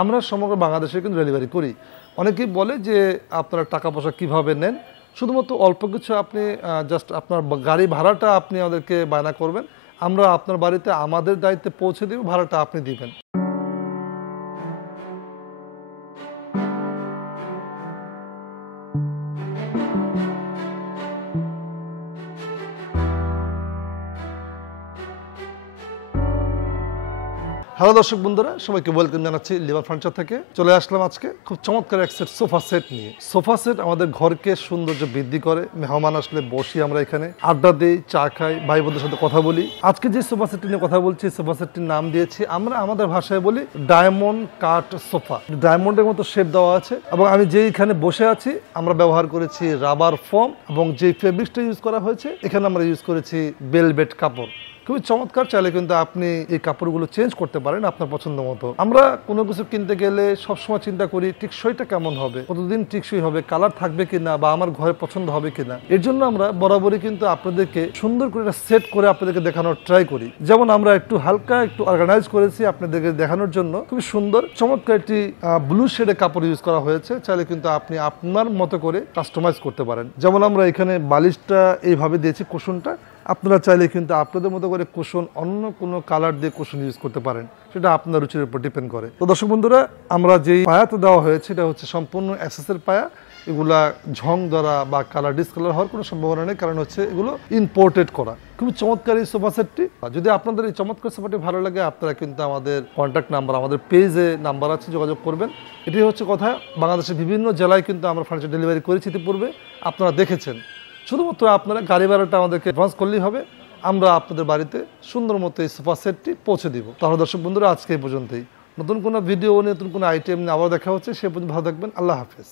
আমরা সমগ্র বাংলাদেশে কিন্তু ডেলিভারি করি। অনেকেই বলে যে আপনারা টাকা পয়সা কীভাবে নেন, শুধুমাত্র অল্প কিছু আপনি জাস্ট আপনার গাড়ি ভাড়াটা আপনি আমাদেরকে বায়না করবেন, আমরা আপনার বাড়িতে আমাদের দায়িত্বে পৌঁছে দেব, ভাড়াটা আপনি দিবেন। হ্যালো দর্শক বন্ধুরা, সবাইকে ওয়েলকাম জানাচ্ছি লিভার ফার্নিচার থেকে। চলে আসলাম আজকে খুব চমৎকার এক সেট সোফা সেট নিয়ে। সোফা সেট আমাদের ঘরকে সৌন্দর্য বৃদ্ধি করে। মেহমান আসলে বসি আমরা এখানে, আড্ডা দিই, চা খাই, ভাই বোনদের সাথে কথা বলি। আজকে যে সোফা সেটটি নিয়ে কথা বলছি, সোফা সেটটির নাম দিয়েছি আমরা আমাদের ভাষায় বলি ডায়মন্ড কাট সোফা। ডায়মন্ডের মতো শেপ দেওয়া আছে এবং আমি যেইখানে বসে আছি আমরা ব্যবহার করেছি রাবার ফোম এবং যে ফেব্রিক্সটা ইউজ করা হয়েছে এখানে আমরা ইউজ করেছি ভেলভেট কাপড়। খুবই চমৎকার। চাইলে কিন্তু আপনি এই কাপড়গুলো চেঞ্জ করতে পারেন আপনার পছন্দ মতো। আমরা কোনো কিছু কিনতে গেলে সবসময় চিন্তা করি টিকসইটা কেমন হবে, কতদিন টিকসই হবে, কালার থাকবে কিনা বা আমার ঘরে পছন্দ হবে কিনা। এর জন্য আমরা বরাবরই কিন্তু আপনাদেরকে সুন্দর করে একটা সেট করে আপনাদেরকে দেখানোর ট্রাই করি। যেমন আমরা একটু হালকা একটু অর্গানাইজ করেছি আপনাদেরকে দেখানোর জন্য। খুবই সুন্দর চমৎকার একটি ব্লু শেডের কাপড় ইউজ করা হয়েছে। চাইলে কিন্তু আপনি আপনার মতো করে কাস্টমাইজ করতে পারেন। যেমন আমরা এখানে বালিশটা এইভাবে দিয়েছি, কুশনটা আপনারা চাইলে কিন্তু আপনাদের মতো করে কুশন অন্য কোনো কালার দিয়ে কুশন ইউজ করতে পারেন, সেটা আপনার রুচির উপর ডিপেন্ড করে। তো দর্শক বন্ধুরা, আমরা যেই পায়াতে দেওয়া হয়েছে এটা হচ্ছে সম্পূর্ণ এসএসের পায়া। এগুলা ঝং ধরা বা কালার ডিসকালার হওয়ার কোনো সম্ভাবনা নেই, কারণ হচ্ছে এগুলো ইম্পোর্টেড করা। খুবই চমৎকার এই সোফা সেটটি। যদি আপনাদের এই চমৎকার সোফাটি ভালো লাগে আপনারা কিন্তু আমাদের কন্ট্যাক্ট নাম্বার, আমাদের পেজে নাম্বার আছে, যোগাযোগ করবেন। এটি হচ্ছে কথা। বাংলাদেশের বিভিন্ন জেলায় কিন্তু আমরা ফার্নিচার ডেলিভারি করেছি ইতিপূর্বে, আপনারা দেখেছেন। শুধুমাত্র আপনারা গাড়ি ভাড়াটা আমাদেরকে অ্যাডভান্স করলেই হবে, আমরা আপনাদের বাড়িতে সুন্দর মতো এই সোফা সেটটি পৌঁছে দিব। তাহলে দর্শক বন্ধুরা, আজকে এই পর্যন্তই। নতুন কোনো ভিডিও, নতুন কোনো আইটেম নিয়ে আবার দেখা হচ্ছে। সে পর্যন্ত ভালো থাকবেন। আল্লাহ হাফেজ।